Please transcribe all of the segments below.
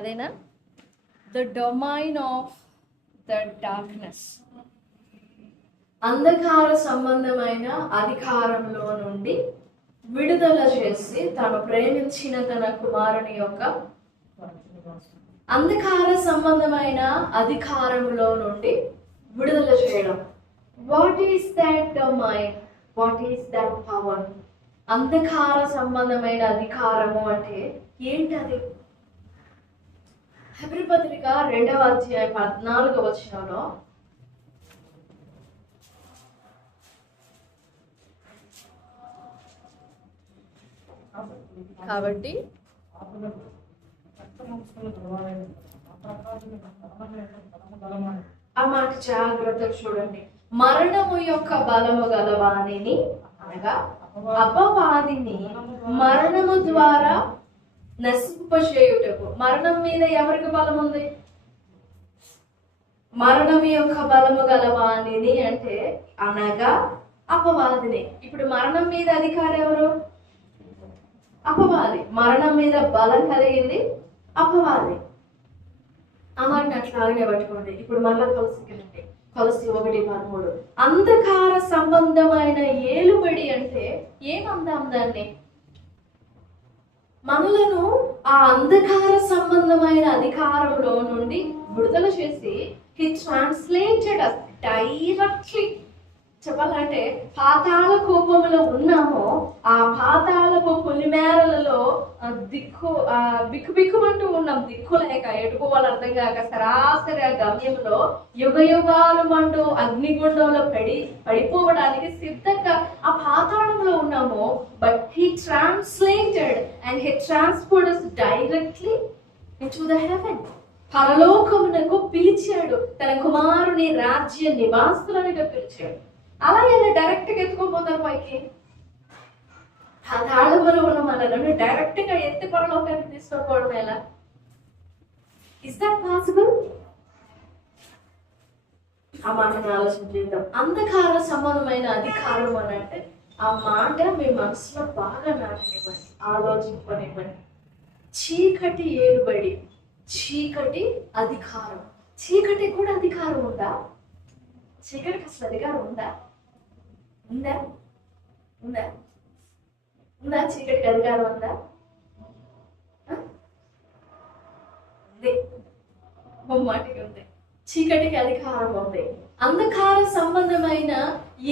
అదేనా? The domain of the darkness, అంధకార సంబంధమైన అధికారంలో నుండి విడుదల చేసి తను ప్రేమించిన తన కుమారుని యొక్క అంధకార సంబంధమైన అధికారంలో నుండి విడుదల చేయడం. What is that domain? What is that power? అంధకార సంబంధమైన అధికారము అంటే ఏంటది? హెబ్రీ పత్రిక 2వ అధ్యాయం 14వ వచనంలో కాబట్టి ఆ మాట జాగ్రత్తగా చూడండి. మరణము యొక్క బలము గలవాణిని అనగా అపవాదిని మరణము ద్వారా నశింపచేయుటకు. మరణం మీద ఎవరికి బలం ఉంది? మరణం యొక్క బలము గలవాణిని అంటే అనగా అపవాదిని. ఇప్పుడు మరణం మీద అధికారం ఎవరు? అపవాది. మరణం మీద బలం కలిగింది అపవాది. ఆ మాటని అట్లాగనే పట్టుకోండి. ఇప్పుడు మళ్ళా కొలసి 1:13 అంధకార సంబంధమైన ఏలుబడి అంటే ఏమందాం దాన్ని? మనలను ఆ అంధకార సంబంధమైన అధికారంలో నుండి విడుదల చేసి హి ట్రాన్స్లేటెడ్ అస్ డైరెక్ట్లీ. చెప్పాలంటే పాతాళ కోపంలో ఉన్నామో ఆ పాతాళపు పులిమేరలలో బిక్కుబిక్కుమంటూ ఉన్నాం. దిక్కు లేక ఎటుకోవాలి అర్థం కాక సరాసరి ఆ గమ్యంలో యుగయుగాలు మంటూ అగ్నిగుండంలో పడిపోవడానికి సిద్ధంగా ఆ పాతాళంలో ఉన్నాము. But he translated and he transport us directly into the heaven. పరలోకమునకు పిలిచాడు. తన కుమారుని రాజ్య నివాసులనిగా పిలిచాడు. అలాగే డైరెక్ట్ గా ఎత్తుకోపోతారు పైకి. పాతాళములో ఉన్న మనలను డైరెక్ట్ గా ఎత్తి పరలోకానికి తీసుకోవడం ఎలా? Is that possible? ఆ మాటను ఆలోచన చేద్దాం. అంధకార సంబంధమైన అధికారం అని అంటే ఆ మాట మీ మనసులో బాగా నాటనివ్వండి, ఆలోచింపనివ్వండి. చీకటి ఏలుబడి, చీకటి అధికారం. చీకటి కూడా అధికారం ఉందా? చీకటికి అసలు అధికారం ఉందా? ఉందా? ఉందా? ఉందా? చీకటికి అధికారం ఉందా? ఉంది. మాటికి ఉంది. చీకటికి అధికారం ఉంది. అంధకార సంబంధమైన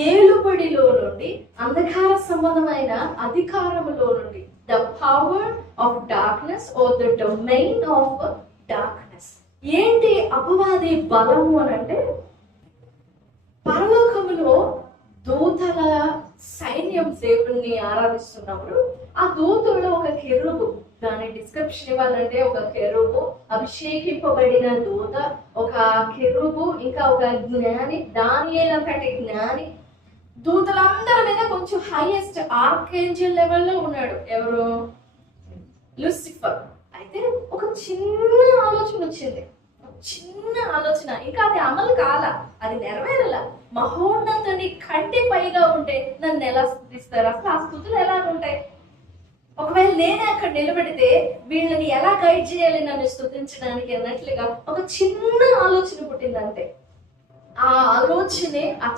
ఏలుబడిలో నుండి, అంధకార సంబంధమైన అధికారములో నుండి, the power of darkness are the domain of darkness. ఏంటి అపవాది బలము అని అంటే, పరలోకములో దూతల సైన్యం దేవుణ్ణి ఆరాధిస్తున్నప్పుడు ఆ దూతల్లో ఒక కెరూబు, దాని డిస్క్రిప్షన్ ఇవ్వాలంటే ఒక కెరూబు, అభిషేకింపబడిన దూత, ఒక కెరూబు, ఇంకా ఒక జ్ఞాని, దానియేలు అంతటి జ్ఞాని. దూతలందరి మీద కొంచెం హైయెస్ట్ ఆర్కేంజల్ లెవెల్లో ఉన్నాడు. ఎవరు? లూసిఫర్. అయితే ఒక చిన్న ఆలోచన వచ్చింది. చిన్న ఆలోచన, ఇంకా అది అమలు కాల, అది నెరవేరల. మహోన్నతుని కంటే పైగా ఉంటే నన్ను ఎలా స్తుతిస్తారు? అసలు ఆ స్థుతులు ఎలా ఉంటాయి? ఒకవేళ నేనే అక్కడ నిలబడితే వీళ్ళని ఎలా గైడ్ చేయాలి నన్ను స్తుతించడానికి అన్నట్లుగా ఒక చిన్న ఆలోచన పుట్టిందంటే ఆ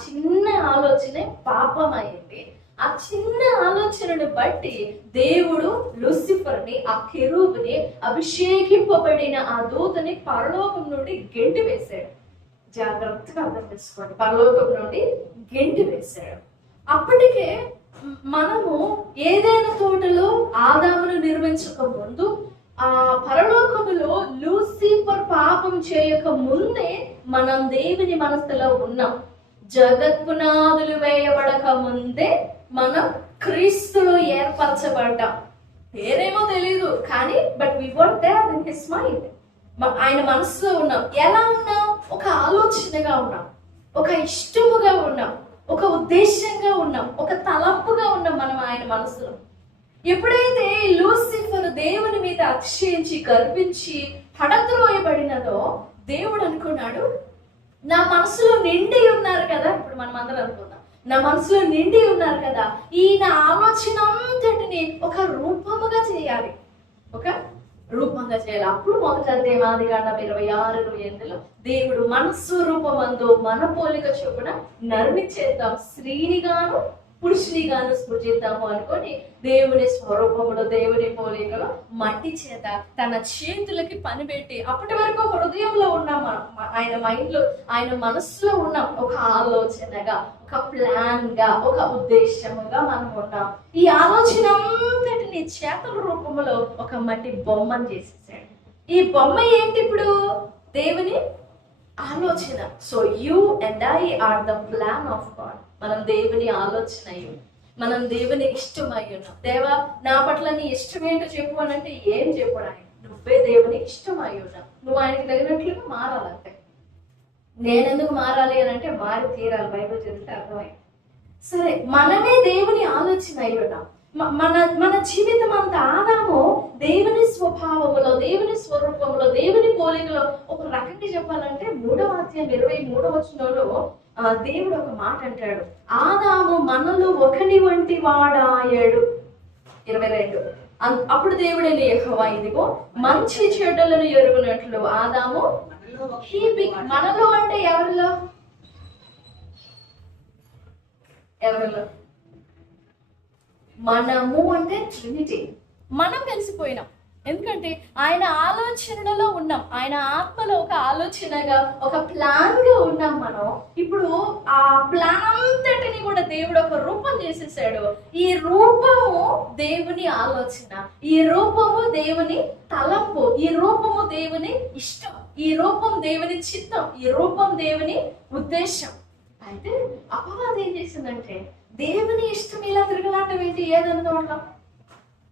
చిన్న ఆలోచనే పాపం అయింది. ఆ చిన్న ఆలోచనను బట్టి దేవుడు లూసిఫర్ని, ఆ కెరూబుని, అభిషేకింపబడిన ఆ దూతని పరలోకం నుండి గెంటి వేశాడు. జాగ్రత్తగా అర్థం చేసుకోండి. పరలోకం నుండి గెంటి వేశాడు. అప్పటికే మనము ఏదైనా తోటలో ఆదామును నిర్మించక ముందు, ఆ పరలోకములో లూసిఫర్ పాపం చేయక ముందే మనం దేవుని మనసులో ఉన్నాం. జగత్పునాదులు వేయబడక ముందే మనం క్రీస్తులో ఏర్పరచబడ్డాం. పేరేమో తెలీదు కానీ but we were there in his mind. ఆయన మనసులో ఉన్నాం. ఎలా ఉన్నాం? ఒక ఆలోచనగా ఉన్నాం, ఒక ఇష్టముగా ఉన్నాం, ఒక ఉద్దేశంగా ఉన్నాం, ఒక తలంపుగా ఉన్నాం మనం ఆయన మనసులో. ఎప్పుడైతే లూసిఫర్ దేవుని మీద అతిశయించి గర్వించి పడద్రోయబడినదో దేవుడు అనుకున్నాడు, నా మనసులో నిండి ఉన్నారు కదా. ఇప్పుడు మనం అందరం అనుకుందాం, నా మనసులో నిండి ఉన్నారు కదా, ఈ నా ఆలోచన అంతటిని ఒక రూపముగా చేయాలి, ఒక రూపంగా చేయాలి. అప్పుడు మొదట దేవాదికాండం 26:28 దేవుడు మన స్వరూపమందు మన పోలిక చొప్పున నరుని చేద్దాం, స్త్రీనిగాను పురుషునిగాను సృజిద్దాము అనుకొని దేవుని స్వరూపంలో దేవుని పోలికలో మట్టి చేత తన చేతులకి పని పెట్టి, అప్పటి వరకు హృదయంలో ఉన్నాం మనం, ఆయన మైండ్ లో ఆయన మనసులో ఉన్నాం, ఒక ఆలోచనగా, ఒక ప్లాన్ గా, ఒక ఉద్దేశముగా మనం ఉన్నాం. ఈ ఆలోచన అంతటిని చేతుల రూపంలో ఒక మట్టి బొమ్మను చేసేసాడు. ఈ బొమ్మ ఏంటి? ఇప్పుడు దేవుని ఆలోచన. So you and I are the plan of God. మనం దేవుని ఆలోచన అయ్యి, మనం దేవుని ఇష్టమై ఉన్నాం. దేవా, నా పట్ల నీ ఇష్టం ఏంటో చెప్పు అని అంటే ఏం చెప్పడు ఆయన. నువ్వే దేవుని ఇష్టమై ఉన్నావు. నువ్వు ఆయనకి తగినట్లుగా మారాలంటే. నేనెందుకు మారాలి అని అంటే మారి తీరాలి. బైబిల్ చదివితే అర్థమైంది. సరే, మనమే దేవుని ఆలోచన అయి ఉన్నాం. మన జీవితం అంతా ఆదాము దేవుని స్వభావములో, దేవుని స్వరూపంలో, దేవుని పోలికలో. ఒక రకంగా చెప్పాలంటే 3వ అధ్యాయం 23వ వచనంలో దేవుడు ఒక మాట అంటాడు, ఆదాము మనలో ఒకని వంటి వాడాయడు. 22 అప్పుడు దేవుడైన యెహోవా ఇదిగో మంచి చెడ్డలను ఎరుగునట్లు ఆదాము మనలో అంటే ఎవరిలో మనము అంటే ట్రినిటీ. మనం కలిసిపోయినాం. ఎందుకంటే ఆయన ఆలోచనలో ఉన్నాం, ఆయన ఆత్మలో ఒక ఆలోచనగా, ఒక ప్లాన్ గా ఉన్నాం మనం. ఇప్పుడు ఆ ప్లాన్ అంతటిని కూడా దేవుడు ఒక రూపం చేసేసాడు. ఈ రూపము దేవుని ఆలోచన, ఈ రూపము దేవుని తలంపు, ఈ రూపము దేవుని ఇష్టం, ఈ రూపం దేవుని చిత్తం, ఈ రూపం దేవుని ఉద్దేశం. అయితే అపవాదం ఏం చేసిందంటే, దేవుని ఇష్టం ఇలా తిరగలాటం ఏంటి, ఏదనుకోవడం,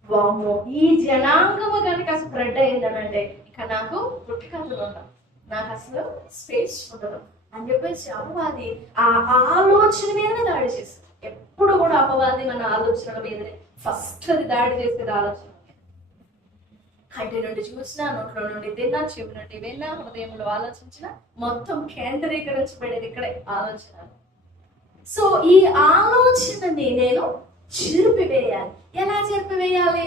వామ్మో ఈ జనాంగము కనుక స్ప్రెడ్ అయిందనంటే ఇక నాకు పుట్టుకలు ఉండవు, నాకు అసలు స్పేస్ ఉండదు అని చెప్పేసి అపవాది ఆ ఆలోచన మీదనే దాడి చేస్తుంది. ఎప్పుడు కూడా అపవాది మన ఆలోచనల మీదనే ఫస్ట్ అది దాడి చేసేది. ఆలోచన కంటి నుండి చూసినా, నోట్లో నుండి తిన్నా, చెవి నుండి విన్నా, హృదయంలో ఆలోచించిన, మొత్తం కేంద్రీకరించబడేది ఇక్కడే ఆలోచన. సో ఈ ఆలోచనని నేను చెరిపివేయాలి. ఎలా చెరిపివేయాలి?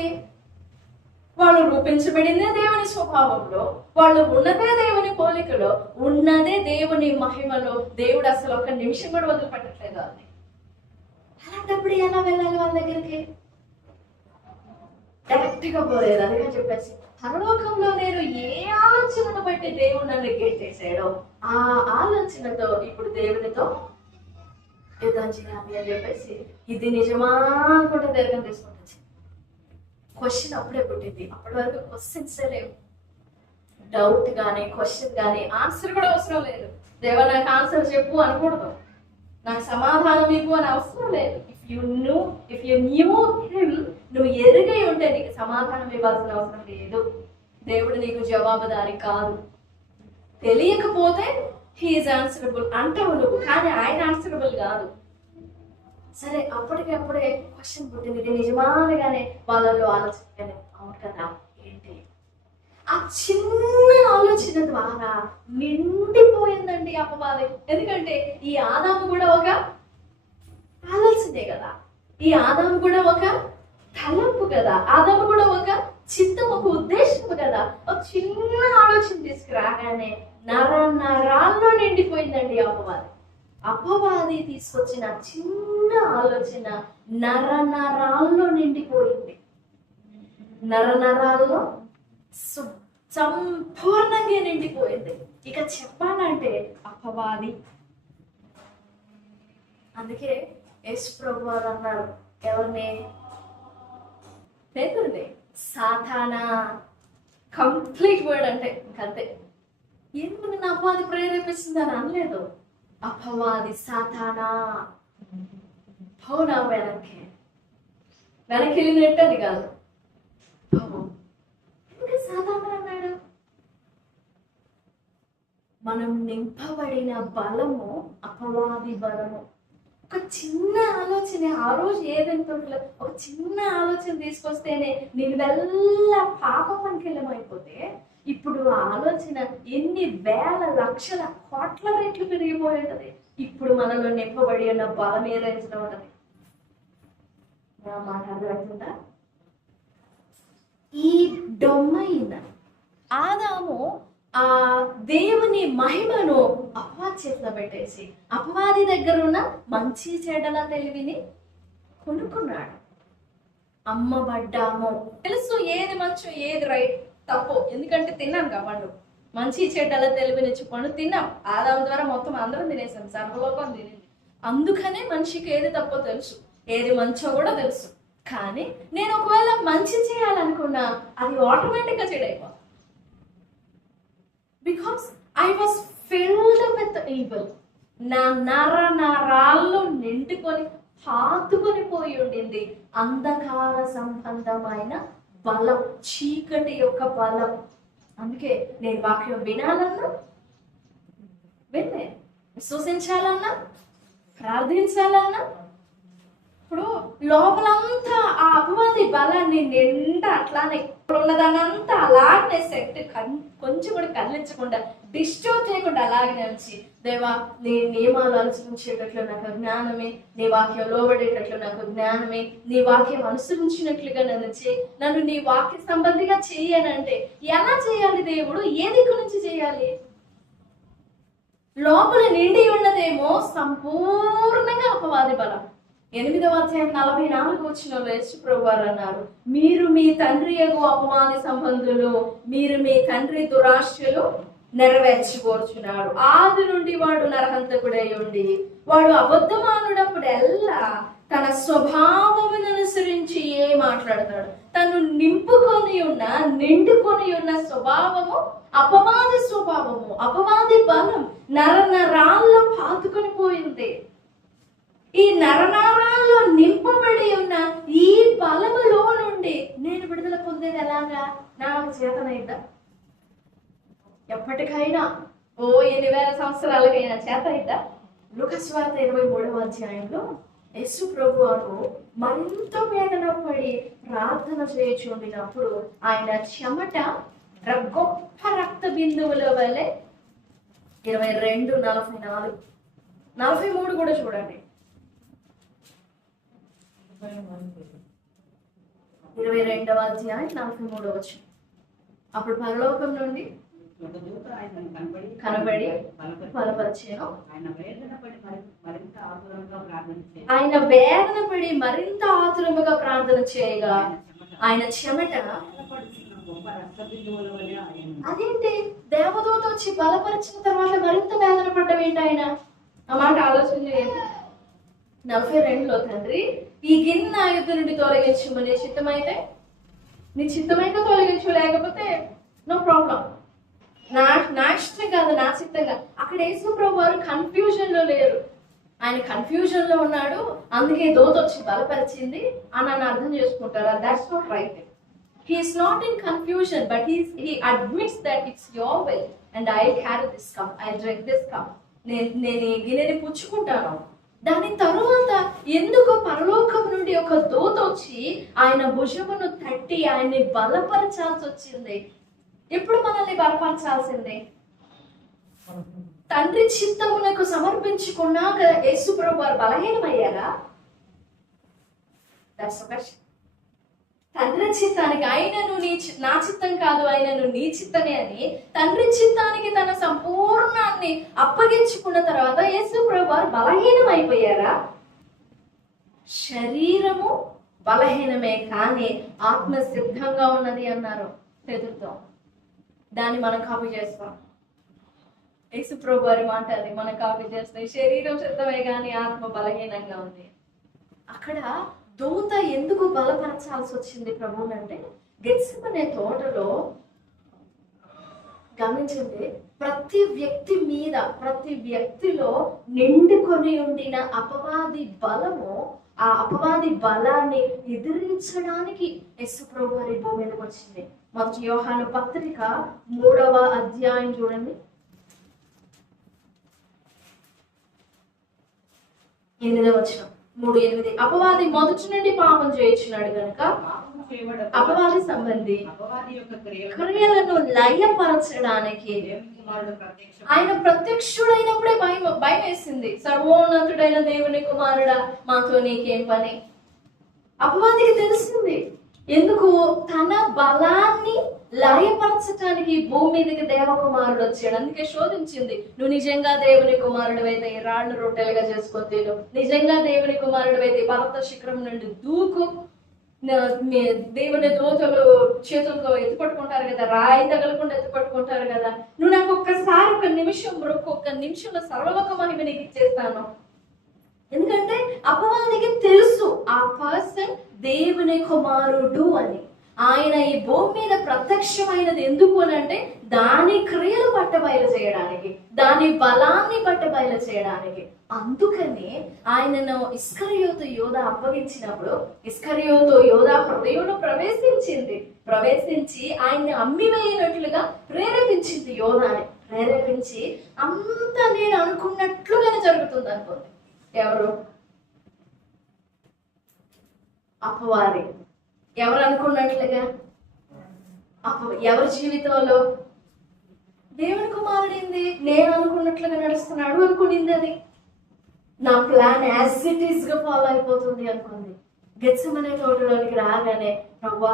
వాళ్ళు రూపించబడిందే దేవుని స్వభావంలో, వాళ్ళు ఉన్నదే దేవుని పోలికలో, ఉన్నదే దేవుని మహిమలో. దేవుడు అసలు ఒక నిమిషం కూడా వదిలిపెట్టట్లేదు వాళ్ళని. అలాంటప్పుడు ఎలా వెళ్ళాలి వాళ్ళ దగ్గరికి? డైరెక్ట్ గా పోలేదు. అందుకే చెప్పేసి పరలోకంలో నేను ఏ ఆలోచనను బట్టి దేవుడు నన్ను గెట్టేసాడో ఆ ఆలోచనతో ఇప్పుడు దేవునితో యుద్ధం చేయాలి అని చెప్పేసి ఇది నిజమా కూడా దీర్ఘం తీసుకుంటుంది. క్వశ్చన్ అప్పుడే పుట్టింది. అప్పటి వరకు క్వశ్చన్స్ లేవు, డౌట్ కానీ క్వశ్చన్ కానీ ఆన్సర్ కూడా అవసరం లేదు. దేవా నాకు ఆన్సర్ చెప్పు అనకూడదు, నాకు సమాధానం ఇవ్వు అని అవసరం లేదు. ఇఫ్ యు న్యూ హిమ్, నువ్వు ఎరుగై ఉంటే నీకు సమాధానం ఇవ్వాల్సిన అవసరం లేదు. దేవుడు నీకు జవాబుదారి కాదు. తెలియకపోతే హీఈస్ ఆన్సరబుల్ అంటావు నువ్వు, కానీ ఆయన ఆన్సరబుల్ కాదు. సరే, అప్పటికప్పుడే క్వశ్చన్ పుట్టింది. ఇది నిజమానగానే వాళ్ళలో ఆలోచన అవును కదా ఏంటి? ఆ చిన్న ఆలోచన ద్వారా నిండిపోయిందండి అపవాది. ఎందుకంటే ఈ ఆదాము కూడా ఒక ఆలోచనే కదా, ఈ ఆదాము కూడా ఒక తలంపు కదా, ఆదాము కూడా ఒక చిత్తం, ఒక ఉద్దేశం కదా. ఒక చిన్న ఆలోచన తీసుకురాగానే నరాల్లో నిండిపోయిందండి అపవాది. అపవాది తీసుకొచ్చిన చిన్న ఆలోచన నరాల్లో నిండిపోయింది. నరాల్లో సంపూర్ణంగా నిండిపోయింది. ఇక చెప్పాలంటే అపవాది. అందుకే యేసు ప్రభు వారు అన్నారు, ఎవరిని? పేతురుని. సాతానా. కంప్లీట్ వర్డ్ అంటే ఇంకంతే. ఎందుకు నిన్ను అపవాది ప్రేరేపిస్తుందని అనలేదు. అపవాది, సాతానా. పౌనా వెనక్కి వెళ్ళినట్టు అది కాదు. ఎందుకు సాతానా అన్నాడు? మనం నింపబడిన బలము అపవాది బలము. ఒక చిన్న ఆలోచన ఆ రోజు ఏదైనా ఒక చిన్న ఆలోచన తీసుకొస్తేనే నీకు వెళ్ళ పాపం అంకెళ్ళమైపోతే, ఇప్పుడు ఆ ఆలోచన ఎన్ని వేల లక్షల కోట్ల రెట్లు పెరిగిపోయి ఉంటది. ఇప్పుడు మనలో నింపబడి ఉన్న బలం ఏ రేంజ్లో ఉంటది? నా మాట అర్థమవుతుందా? ఈ డొమైన్ ఆదాము ఆ దేవుని మహిమను అపవాది చేతిలో పెట్టేసి అపవాది దగ్గర ఉన్న మంచి చెడ్డల తెలివిని కొనుక్కున్నాడు. అమ్మబడ్డాము. తెలుసు ఏది మంచో ఏది రైట్ తప్పు, ఎందుకంటే తిన్నాను కాబట్టి మంచి చెడ్డల తెలివినిచ్చి పండు తిన్నాం. ఆదాము ద్వారా మొత్తం అందరం తినేసాం, సర్వలోకం తినేది. అందుకనే మనిషికి ఏది తప్పో తెలుసు, ఏది మంచో కూడా తెలుసు. కానీ నేను ఒకవేళ మంచి చేయాలనుకున్నా అది ఆటోమేటిక్గా చెడైపోతుంది. Because I was filled with evil. నా నరాల్లో నిండుకొని పాతుకొని పోయి ఉండింది అంధకార సంబంధమైన బలం, చీకటి యొక్క బలం. అందుకే నేను వాక్యం వినాలన్నా విన్నే, విశ్వసించాలన్నా, ప్రార్థించాలన్నా, ఇప్పుడు లోపలంతా ఆ అపవాది బలాన్ని నిండా అట్లానే ఇప్పుడు ఉన్నదానంతా అలాగనే సెట్ కొంచెం కూడా కదిలించకుండా డిస్టర్బ్ చేయకుండా అలాగనే ఉంచి, దేవా నీ నియమాలు అనుసరించేటట్లు నాకు జ్ఞానమే, నీ వాక్యం లోబడేటట్లు నాకు జ్ఞానమే, నీ వాక్యం అనుసరించినట్లుగా నన్ను నీ వాక్య సంబంధిగా చేయనంటే ఎలా చేయాలి? దేవుడు ఏ దిక్కు నుంచి చేయాలి? లోపల నిండి ఉన్నదేమో సంపూర్ణంగా అపవాది బలం. 8వ అధ్యాయం 44 వచనంలో యేసు ప్రభువారు అన్నారు, మీరు మీ తండ్రి యగు అపవాది సంబంధులు, మీరు మీ తండ్రి దురాశలు నెరవేర్చుకోరుచున్నాడు. ఆది నుండి వాడు నరహంతకుడై ఉండి వాడు అబద్ధమానుడప్పుడెల్లా తన స్వభావమును అనుసరించి మాట్లాడతాడు. తను నిండుకొని ఉన్న స్వభావము అపవాది స్వభావము, అపవాది బలం నరాల్లో పాతుకొని పోయింది. ఈ నరనారాల్లో నింపబడి ఉన్న ఈ బలములో నుండి నేను విడుదల పొందేది ఎలాగా? నాకు చేతనైద్దా? ఎప్పటికైనా 8,000 సంవత్సరాలకైనా చేతనైద్దా? లూకా సువార్త 23వ అధ్యాయంలో యేసు ప్రభువారు మరింత వేదన పడి ప్రార్థన చేయుచుండినప్పుడు ఆయన చెమట గొప్ప రక్త బిందువుల వలె 22, 44, 43 కూడా చూడండి. 22వ అధ్యాయం 43వ వచనం. అప్పుడు పరలోకం నుండి కనబడి బలపరిచెను. ఆయన వేదన పడి మరింత ఆతురముగా ప్రార్థన చేయగా ఆయన చెమట, అదేంటి దేవదూత వచ్చి బలపరిచిన తర్వాత మరింత వేదన పడ్డం ఏంటి? ఆయన ఆ మాట ఆలోచన చేయండి. 42లో తండ్రి ఈ గిన్నె నా యుద్ధ నుండి తొలగించు, నీ చిత్తమైతే తొలగించు, లేకపోతే నో ప్రాబ్లం, నా ఇష్టం కాదు, నా చిత్తంగా. అక్కడ యేసు ప్రభు వారు కన్ఫ్యూజన్ లో లేరు. ఆయన కన్ఫ్యూజన్ లో ఉన్నాడు, అందుకే దూత వచ్చి బలపరిచింది అని నన్ను అర్థం చేసుకుంటారా? That's not right. He is not in confusion, but he admits that it's your will and I carry this cup, I drink this cup. నేను ఈ గిన్నెని పుచ్చుకుంటాను. దాని తరువాత ఎందుకు పరలోకం నుండి ఒక దూత వచ్చి ఆయన భుజమును తట్టి ఆయన్ని బలపరచాల్సి వచ్చింది? ఎప్పుడు మనల్ని బలపరచాల్సిందే? తండ్రి చిత్తమునకు సమర్పించుకున్నాక యేసు ప్రభు వారు బలహీనమయ్యారా? తండ్రి చిత్తానికి ఆయనను నా చిత్తం కాదు, ఆయనను నీ చిత్తమే అని తండ్రి చిత్తానికి తన సంపూర్ణాన్ని అప్పగించుకున్న తర్వాత యేసు ప్రభు వారు బలహీనమైపోయారా? శరీరము బలహీనమే కానీ ఆత్మ సిద్ధంగా ఉన్నది అన్నారు పేతురుతో. దాన్ని మనం కాపీ చేస్తాం. యేసు ప్రభు వారి మాట అది మనం కాపీ చేస్తాం. శరీరం సిద్ధమే కానీ ఆత్మ బలహీనంగా ఉంది. అక్కడ దూత ఎందుకు బలపరచాల్సి వచ్చింది ప్రభువునంటే, గెత్సెమనే తోటలో గమనించండి, ప్రతి వ్యక్తిలో నిండుకొని ఉండిన అపవాది బలము, ఆ అపవాది బలాన్ని ఎదిరించడానికి యేసు ప్రభు వారి భూమి మీదకి వచ్చింది. మొదటి యోహాను పత్రిక 3వ అధ్యాయం చూడండి, 8వ వచనం. 3:8 అపవాది మొదటి నుండి పాపం చేయించున్నాడు కనుక అపవాది సంబంధి క్రియలను లయపరచడానికి ఆయన ప్రత్యక్షుడైనప్పుడే భయం వేసింది. సర్వోన్నతుడైన దేవుని కుమారుడా, మాతో నీకేం పని? అపవాదికి తెలిసింది ఎందుకు? తన బలాన్ని లయపరచటానికి భూమి మీదకి దేవకుమారుడు వచ్చాడు. అందుకే శోధించింది. నువ్వు నిజంగా దేవుని కుమారుడు అయితే ఈ రాళ్ళు రొట్టెలుగా చేసుకొని తిను, నిజంగా దేవుని కుమారుడు అయితే పర్వత శిఖరం నుండి దూకు, దేవుని దూతలు చేతులతో ఎత్తుపట్టుకుంటారు కదా, రాయి తగలకుండా ఎత్తుపట్టుకుంటారు కదా, నువ్వు నాకు ఒక్కసారి ఒక నిమిషం ఒక్క నిమిషంలో సర్వలోక మహిమ నీకు ఇచ్చేస్తాను. ఎందుకంటే అపవాదికి తెలుసు ఆ పర్సన్ దేవుని కుమారుడు అని. ఆయన ఈ భూమి మీద ప్రత్యక్షమైనది ఎందుకు అని అంటే దాని క్రియలు పట్టబయలు చేయడానికి, దాని బలాన్ని పట్టబయలు చేయడానికి. అందుకని ఆయనను ఇస్కరియోతు యోధ అప్పగించినప్పుడు ఇస్కరియోతు యోధ హృదయంలో ప్రవేశించి ఆయన్ని అమ్మివేయనట్లుగా ప్రేరేపించింది. యోధాని ప్రేరేపించి అంతా నేను అనుకున్నట్లుగానే జరుగుతుంది అనుకోండి. ఎవరు? అపవాది. ఎవరు అనుకున్నట్లుగా? ఎవరి జీవితంలో? దేవుని కుమారుడింది నేను అనుకున్నట్లుగా నడుస్తున్నాడు అనుకునింది. అది నా ప్లాన్ యాజ్ ఇట్ ఈస్ గా ఫాలో అయిపోతుంది అనుకుంది. గెత్సెమనే తోటలోనికి రాగానే ప్రభువా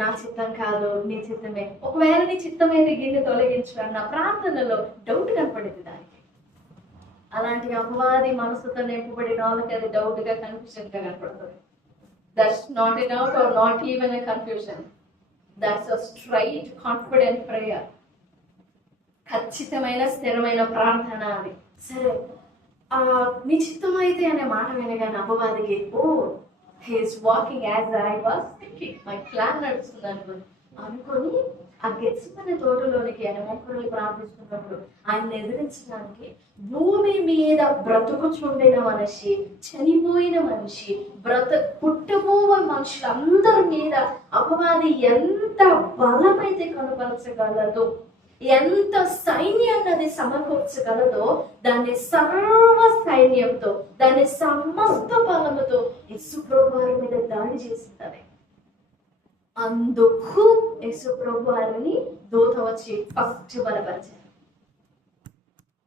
నా చిత్తం కాదు నీ చిత్తమే, ఒకవేళ నీ చిత్తమైతే గిన్నె తొలగించు నా ప్రార్థనలో డౌట్ కనపడింది దానికి. అలాంటి అపవాది మనసుతో నింపబడిన వాళ్ళకి అది డౌట్ గా కన్ఫ్యూజన్ గా కనపడుతుంది. That's not a doubt are not even a confusion. That's a straight confident prayer. ఖచ్చితమైన స్థిరమైన ప్రార్థన అది. సరే, నీ చిత్తం అయితే అనే మాట వినగానే అపవాదికి he is walking as I was thinking, my plan నడుస్తుంది అనుకొని ఆ గెత్సెమనే తోటలోనికి ఆయన మొక్కలు ప్రార్థిస్తున్నప్పుడు ఆయన ఎదిరించడానికి భూమి మీద బ్రతుకుచుండిన మనిషి, చనిపోయిన మనిషి, పుట్టబోవ మనుషులందరి మీద అపవాది ఎంత బలమైతే కనపరచగలదో, ఎంత సైన్యాన్ని సమకూర్చగలదో దాన్ని సర్వ సైన్యంతో, దాన్ని సమస్త బలముతో యేసుప్రభు వారి మీద దాడి చేసింది. అందుకు యేసుప్రభు వారిని దూత వచ్చి first బలపరిచారు.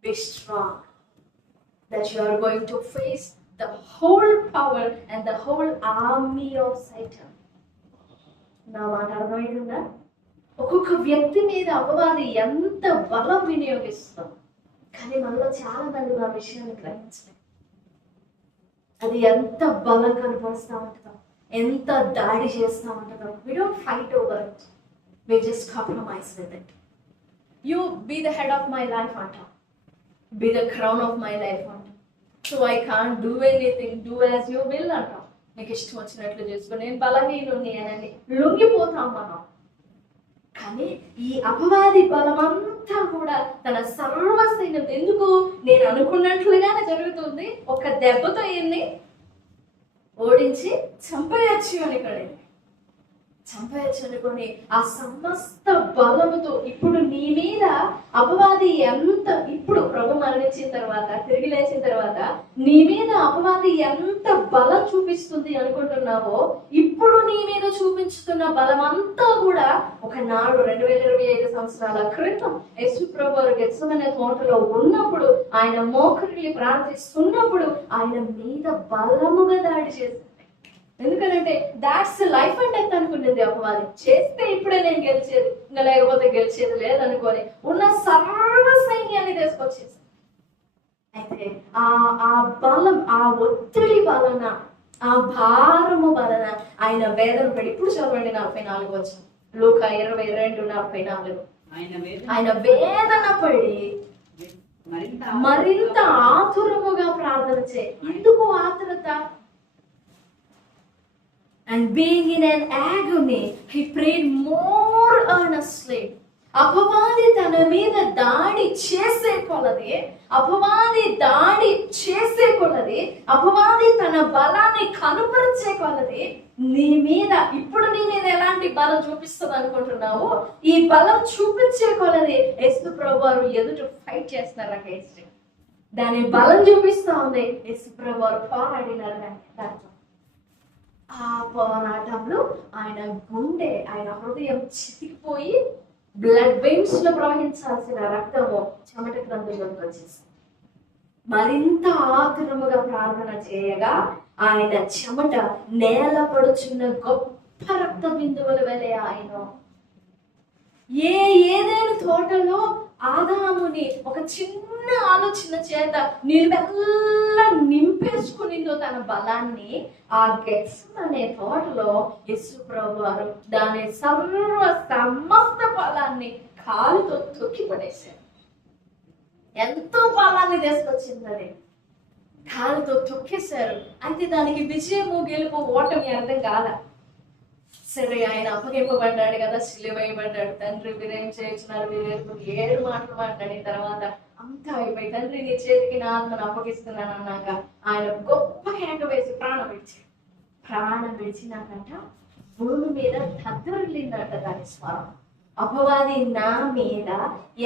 Be strong that you are going to face the whole power and the whole army of Satan. నా మాట అర్థమవుతుందా? ఒక్కొక్క వ్యక్తి మీద అపవాది ఎంత బలం వినియోగిస్తాం, కానీ మనలో చాలా మంది ఆ విషయాన్ని గ్రహించలేదు. అది ఎంత బలం కనపరుస్తూ ఉంటుందో, ఎంత దాడి చేస్తూ ఉంటుందో. We don't fight over it. We just compromise with it. You be the head of my life అంటాం, be the crown of my life అంటాం. So I can't do anything, do as you will అంటాం. నీకు ఇష్టం వచ్చినట్లు చేసుకో, నేను బలహీనుని అని లొంగిపోతాం మనం. కానీ ఈ అపవాది బలమంతా కూడా తన సర్వసైన్యం, ఎందుకు? నేను అనుకున్నట్లుగానే జరుగుతుంది, ఒక దెబ్బతో ఎన్ని ఓడించి చంపేయచ్చు అనుకొని ఆ సమస్త బలముతో ఇప్పుడు నీ మీద అపవాది ఎంత, ఇప్పుడు ప్రభు మరణించిన తర్వాత తిరిగి లేచిన తర్వాత నీ మీద అపవాది ఎంత బలం చూపిస్తుంది అనుకుంటున్నావో, ఇప్పుడు నీ మీద చూపించుతున్న బలం అంతా కూడా ఒకనాడు 2025 సంవత్సరాల క్రితం యేసు ప్రభు వారు గెత్సెమనే తోటలో ఉన్నప్పుడు, ఆయన మోకరిల్లి ప్రార్థిస్తున్నప్పుడు ఆయన మీద బలముగా దాడి చేసింది. ఎందుకంటే దాట్స్ లైఫ్ అండ్ డెత్ అనుకునేది అపవాది. చేస్తే ఇప్పుడే నేను గెలిచేది, ఇంకా లేకపోతే గెలిచేది లేదనుకొని ఉన్న సర్వ సైన్యాన్ని తీసుకొచ్చేసి, అయితే ఆ బలం, ఆ ఒత్తిడి వలన, ఆ భారము వలన ఆయన వేదన పడి, ఇప్పుడు చదవండి 44 వచనం, లూకా 22:44. ఆయన వేదన పడి మరింత ఆతురముగా ప్రార్థన చేయి. ఎందుకు ఆతురత? And being in an agony, he prayed more earnestly. అపవాది తన మీద దాడి చేసే కొలది, అపవాది తన బలాన్ని కనుపరిచే కొలది నీ మీద, ఇప్పుడు నీ మీద ఎలాంటి బలం చూపిస్తుంది అనుకుంటున్నావు, ఈ బలం చూపించే కొలది యేసు ప్రభు వారు ఎదుట ఫైట్ చేస్తున్నారు అగైన్స్ట్. దాని బలం చూపిస్తా ఉంది. యేసు ప్రభు వారు పోరాడినారు దాంట్లో. ఆ పోరాటంలో ఆయన గుండె, ఆయన హృదయం చితికిపోయి బ్లడ్ వెయిన్స్ లో ప్రవహించాల్సిన రక్తము చెమట గ్రంథుల్లోకి వచ్చేసింది. మరింత ఆతురముగా ప్రార్థన చేయగా ఆయన చెమట నేల పడుచున్న గొప్ప గొప్ప రక్త బిందువుల వలె ఆయన. ఏదైనా తోటలో ఆదాముని ఒక చిన్న ఆలోచన చేత నిలువెల్లా నింపేసుకునిందో తన బలాన్ని, ఆ గెత్సేమనే తోటలో యేసు ప్రభువారు దాని సమస్త బలాన్ని కాలుతో తొక్కి పడేశారు. ఎంతో బలాన్ని తీసుకొచ్చింది అది, కాలుతో తొక్కేశారు. అయితే దానికి విజయము గెలుపు ఓటమి అర్థం కాల. సరే, ఆయన అప్పగింపబడ్డాడు కదా, సిలువేయబడ్డాడు. తండ్రి వీరేం చేస్తున్నారు, వీరేపు 7 మాటలు మాట్లాడిన తర్వాత అంతా అయిపోయి, తండ్రి నీ చేతికి నా ఆత్మను అప్పగిస్తున్నాను అన్నాక ఆయన గొప్ప కేక వేసి ప్రాణం విడిచినాకంట భూమి మీద దద్దరిల్లిందట దాని స్వరం. అపవాది నా మీద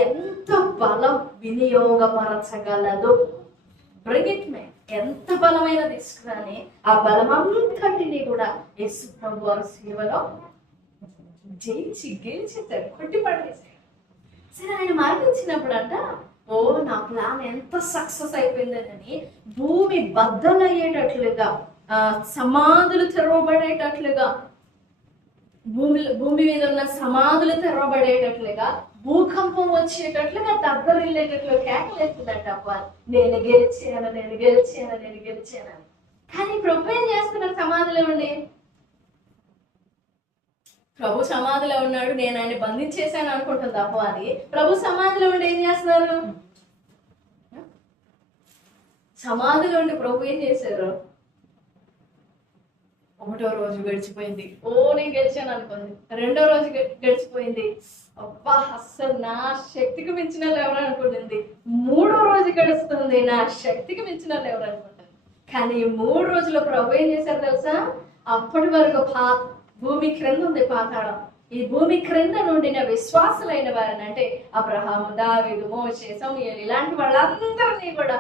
ఎంత బలం వినియోగపరచగలదు, బ్రింగ్ ఇట్ మే, ఎంత బలమైన తీసుకురాని ఆ బలమంతటిని కూడా యేసు ప్రభు వారి సేవలో గెలిచేశాడు, కొట్టి పడేశాడు. సరే, ఆయన మరణించినప్పుడు అంట, ఓ నా ప్లాన్ ఎంత సక్సెస్ అయిపోయిందని భూమి బద్దలయ్యేటట్లుగా, సమాధులు తెరవబడేటట్లుగా, భూమి మీద ఉన్న సమాధులు తెరవబడేటట్లుగా, భూకంపం వచ్చేటట్లుగా, దద్దరిల్లేటట్లు కేకలేస్తుందట అవ్వాలి, నేను గెలిచాను. కానీ ప్రభు ఏం చేస్తున్నారు? సమాధిలో ఉండి, ప్రభు సమాధిలో ఉన్నాడు, నేను ఆయన బంధించేశాను అనుకుంటుంది అవ్వాలి. ప్రభు సమాధిలో ఉండి ఏం చేస్తున్నారు? సమాధిలో ఉండి ప్రభు ఏం చేశారు? 1వ రోజు గడిచిపోయింది, ఓ నేను గెలిచాను అనుకుంది. 2వ రోజు గడిచిపోయింది, అబ్బా అస్సలు నా శక్తికి మించిన వాళ్ళు ఎవరు అనుకుంటుంది. 3వ రోజు గడుస్తుంది, నా శక్తికి మించిన వాళ్ళు ఎవరు అనుకుంటుంది. కానీ 3 రోజులు ప్రభు ఏం చేశారు తెలుసా? అప్పటి వరకు భూమి క్రింద ఉంది పాతాళం. ఈ భూమి క్రింద నుండిన విశ్వాసులైన వారిని, అంటే అబ్రహాము, దావీదు, మోషే, సమూయేలు, ఇలాంటి వాళ్ళందరినీ కూడా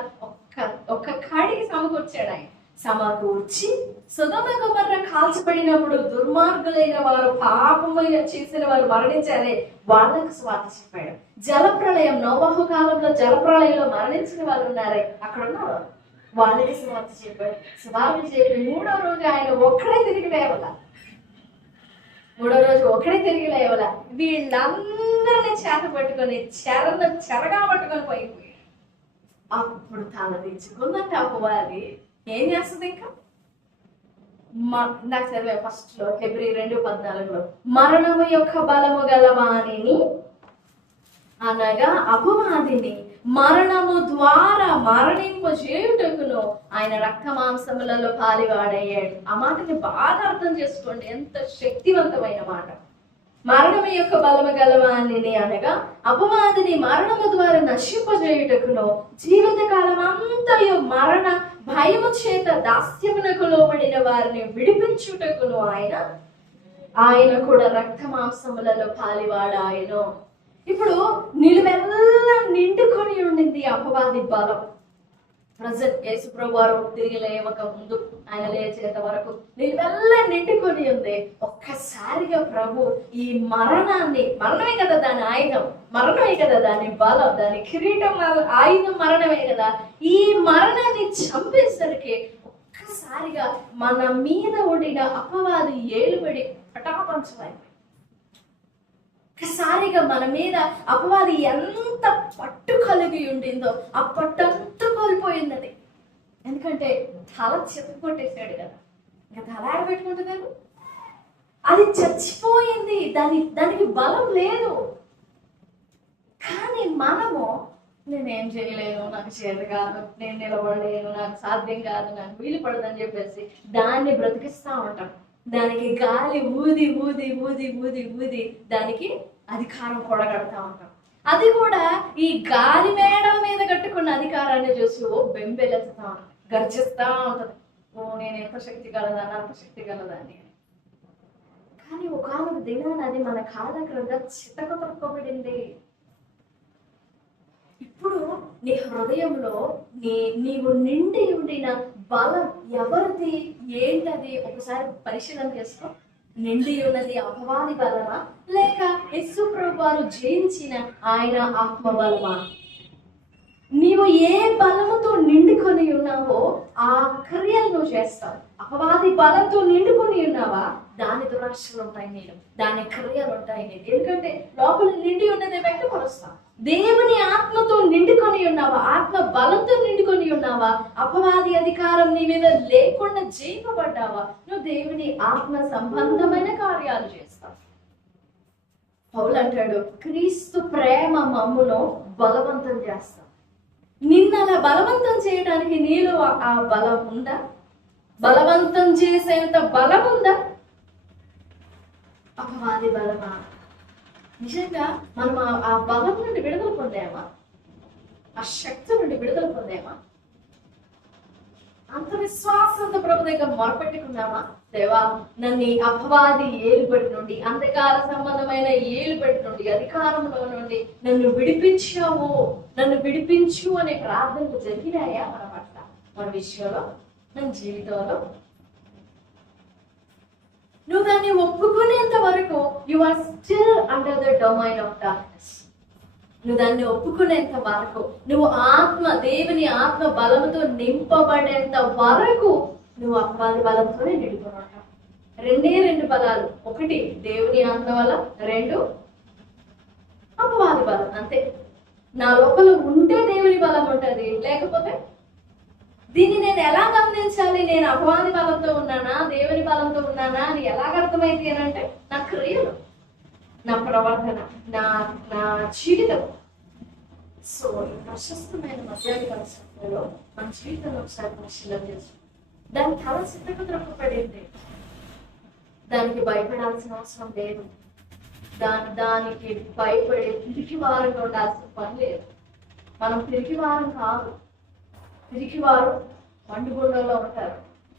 ఒక్క కాడికి సమకూర్చాడు. ఆయన సమకూర్చి సొదొమ గొమొర్రా కాల్చబడినప్పుడు దుర్మార్గులైన వారు, పాపమైన చేసిన వారు మరణించారే, వాళ్ళకు సువార్త చెప్పాడు. జలప్రళయం, నోవహు కాలంలో జలప్రళయంలో మరణించిన వాళ్ళు ఉన్నారే, అక్కడ ఉన్నారు, వాళ్ళకి సువార్త చెప్పాడు. సువార్త చెప్పి 3వ రోజు ఆయన ఒక్కడే తిరిగి లేవల. వీళ్ళందరినీ చేత పట్టుకొని చెరగా పట్టుకొని పోయిపోయాడు. అప్పుడు తల దించుకుందంటే అపవాది ఏం చేస్తుంది? ఇంకా నాకు చదివే ఫస్ట్ లో ఫిబ్రవరి 2:14 మరణము యొక్క బలము గలవాణిని, అనగా అపవాదిని మరణము ద్వారా మరణింపు చేయుటకును ఆయన రక్త మాంసములలో పాలివాడయ్యాడు. ఆ మాటని బాగా అర్థం చేసుకోండి, ఎంత శక్తివంతమైన మాట. మరణము యొక్క బలము గలవాణిని, అనగా అపవాదిని మరణము ద్వారా నశింపజేయుటకును జీవిత కాలం అంతయు మరణ భయము చేత దాస్యమునకు లోబడిన వారిని విడిపించుటకును ఆయన కూడా రక్త మాంసములలో పాలివాడాయను. ఇప్పుడు నిలువెల్లా నిండుకొని ఉండింది అపవాది బలం. ప్రజెంట్ యేసు ప్రభు వారు తిరిగి లేవక ముందు, ఆయన లేచేంత వరకు నిలువెల్లా నిండుకొని ఉంది. ఒక్కసారిగా ప్రభు ఈ మరణమే కదా దాని ఆయుధం, మరణమే కదా దాని బలం, దాని కిరీటం ఆయుధం మరణమే కదా. ఈ మరణాన్ని చంపేసరికి ఒక్కసారిగా మన మీద ఉండిన అపవాది ఏలుబడి పటాపంచమైంది. ఒక్కసారిగా మన మీద అపవాది ఎంత పట్టు కలిగి ఉండిందో ఆ పట్టంతా కోల్పోయింది. ఎందుకంటే తల చెప్పుకొట్టేశాడు కదా, ఇంకా తల ఆడబెట్టుకుంటుంది, అది చచ్చిపోయింది, దానికి బలం లేదు. కానీ మనము నేనేం చేయలేను, నాకు చేత కాదు, నేను నిలబడలేను, నాకు సాధ్యం కాదు, నాకు వీలు పడదని చెప్పేసి దాన్ని బ్రతికిస్తూ ఉంటాం. దానికి గాలి ఊది ఊది ఊది ఊది ఊది దానికి అధికారం కూడగడతా ఉంటాం. అది కూడా ఈ గాలి మేడల మీద కట్టుకున్న అధికారాన్ని చూసి ఓ బెంబెలెత్తుతా ఉంటాం, గర్జిస్తా ఉంటది, ఓ నేను ఎంత శక్తి కలదాన్ని, అంత శక్తి కలదాన్ని. కానీ ఒకనొక దినాన్ని అది మన కాళ్ళ క్రింద చితకతొక్కబడింది. ఇప్పుడు నీ హృదయంలో నీవు నిండి ఉండిన బలం ఎవరిది, ఏంటది ఒకసారి పరిశీలన చేసుకో. నిండి ఉన్నది అపవాది బలమా, లేక యేసు ప్రభు వారు జయించిన ఆయన ఆత్మ బలమా? నీవు ఏ బలముతో నిండుకొని ఉన్నావో ఆ క్రియలు నువ్వు చేస్తావు. అపవాది బలంతో నిండుకొని ఉన్నావా, దాని దురాశలు ఉంటాయి నీలో, దాని క్రియలు ఉంటాయి నీకు. ఎందుకంటే లోపల నిండి ఉన్నది వ్యక్తపరుస్తావు. దేవుని ఆత్మతో నిండుకొని ఉన్నావా, ఆత్మ బలంతో నిండుకొని ఉన్నావా, అపవాది అధికారం నీ మీద లేకుండా జయింపబడ్డావా, నువ్వు దేవుని ఆత్మ సంబంధమైన కార్యాలు చేస్తావు. పౌలు అంటాడు, క్రీస్తు ప్రేమ మమ్మును బలవంతం చేస్తాం. నిన్ను అలా బలవంతం చేయడానికి నీలో ఆ బలం ఉందా? బలవంతం చేసేంత బలం ఉందా? అపవాది బలమా? నిజంగా మనం ఆ బలం నుండి విడుదల పొందామా? ఆ శక్తి నుండి విడుదల పొందామా? అంత విశ్వాసంతో ప్రభు దగ్గర మొరపెట్టుకున్నామా? దేవా, నన్ను ఈ అపవాది ఏలుబడి నుండి, అంధకార సంబంధమైన ఏలుబడి నుండి, అధికారంలో నుండి నన్ను విడిపించావు, నన్ను విడిపించు అనే ప్రార్థనలు జరిగినాయా మన పట్ల, మన విషయంలో, మన జీవితంలో? నువ్వు దాన్ని ఒప్పుకునేంత వరకు you are still under the domain of darkness. నువ్వు దాన్ని ఒప్పుకునేంత వరకు, నువ్వు దేవుని ఆత్మ బలముతో నింపబడేంత వరకు నువ్వు అపవాది బలంతోనే నిండుకొని ఉంటావు. రెండు బలాలు, ఒకటి దేవుని ఆత్మ బలం, రెండు అపవాది బలం. అంతే. నా లోపల ఉంటే దేవుని బలం ఉంటుంది, లేకపోతే దీన్ని నేను ఎలా గమనించాలి? నేను అపవాది బలంతో ఉన్నానా, దేవుని బలంతో ఉన్నానా అని ఎలాగ అర్థమైంది అని అంటే, నా క్రియలు, నా ప్రవర్తన, నా జీవితం. సో ఈ ప్రశస్తమైన మధ్యాహ్న సమయంలో మన జీవితంలో ఒకసారి పరిశీలన చేస్తాం. దాని తల సిద్ధకు త్రప్పబడింది, దానికి భయపడాల్సిన అవసరం లేదు. దానికి భయపడే పిరికి వారంగా ఉండాల్సిన పని లేదు. మనం పిరికి వారం కాదు. పిరికి వారు మండుగుండంలో ఉంటారు.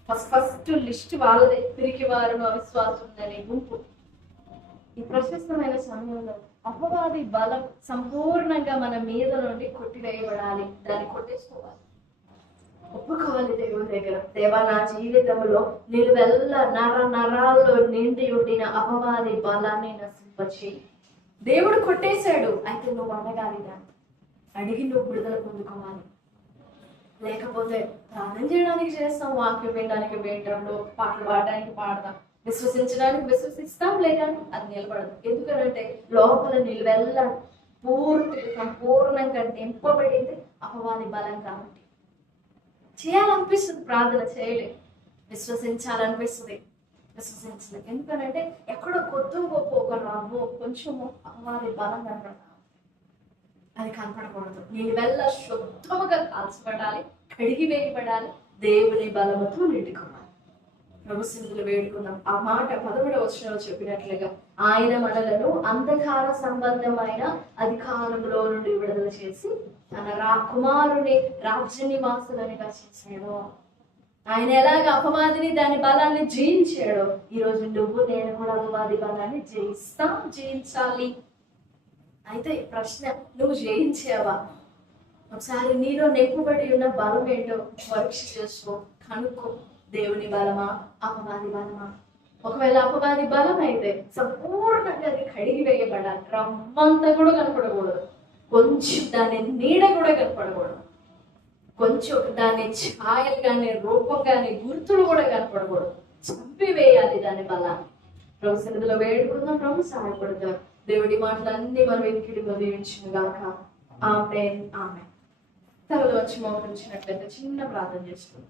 ఫస్ట్ లిస్ట్ వాళ్ళదే, పిరికి వారు అవిశ్వాసం ఉందని గుంపు. ఈ ప్రశస్తమైన సమయంలో అపవాది బలం సంపూర్ణంగా మన మీద నుండి కొట్టివేయబడాలి. దాన్ని కొట్టేసుకోవాలి, ఒప్పుకోవాలి దేవుని దగ్గర. దేవా, నా జీవితంలో నిలువెల్ల నరాల్లో నిండి ఉండిన అపవాది బలాన్ని నశింపచేయి. దేవుడు కొట్టేశాడు, అయితే నువ్వు అడగాలి, దాన్ని అడిగి నువ్వు విడుదల పొందుకోవాలి. లేకపోతే ప్రార్థన చేయడానికి చేస్తాం, వాక్యం వినడానికి వినడంలో, పాటలు పాడడానికి పాడదాం, విశ్వసించడానికి విశ్వసిస్తాం, లేక అది నిలబడదు. ఎందుకంటే లోపల నిలువెల్ల సంపూర్ణంగా నింపబడింది అపవాది బలం కాబట్టి. చేయాలనిపిస్తుంది, ప్రార్థన చేయలేదు. విశ్వసించాలనిపిస్తుంది, విశ్వసించలేదు. ఎందుకంటే ఎక్కడో కొద్ది గొప్ప ఒక రవ్వు కొంచెము అపవాది బలం కనపడతాం, అది కనపడకూడదు. నిలువెల్ల శుద్ధముగా కాల్చబడాలి, కడిగి వేయబడాలి, దేవుని బలముతో నిండుకోవాలి. ప్రభు సన్నిధిలో వేడుకుందాం. ఆ మాట 11వ వచనంలో చెప్పినట్లుగా ఆయన మనలను అంధకార సంబంధమైన అధికారంలో నుండి విడుదల చేసి తన కుమారుని రాజ్య నివాసులనిగా చేశాడు. ఆయన ఎలాగ అపవాదిని, దాని బలాన్ని జయించాడో, ఈరోజు నువ్వు నేను కూడా అపవాది బలాన్ని జయించాలి. అయితే ప్రశ్న, నువ్వు జయించావా? ఒకసారి నీలో నింపబడి ఉన్న బలం ఏంటో పరీక్ష చేసుకో, కనుక్కో. దేవుని బలమా, అపవాది బలమా? ఒకవేళ అపవాది బలం అయితే సంపూర్ణంగా అది కడిగి వేయబడాలి. రమ్మంతా కూడా కనపడకూడదు, కొంచెం దాని నీడ కూడా కనపడకూడదు, కొంచెం దాని ఛాయలు కానీ, రూపం కానీ, గుర్తులు కూడా కనపడకూడదు. చంపివేయాలి దాని బలాన్ని. ప్రభు సన్నిధిలో వేడుకుందాం. ప్రభు సహాయపడతారు. దేవుడి మాటలన్నీ మనం వెతికిడిగా దీవించును గాక. ఆమేన్, ఆమేన్. తరలో వచ్చి మోకరించినట్లయితే చిన్న ప్రార్థన చేసుకుందాం.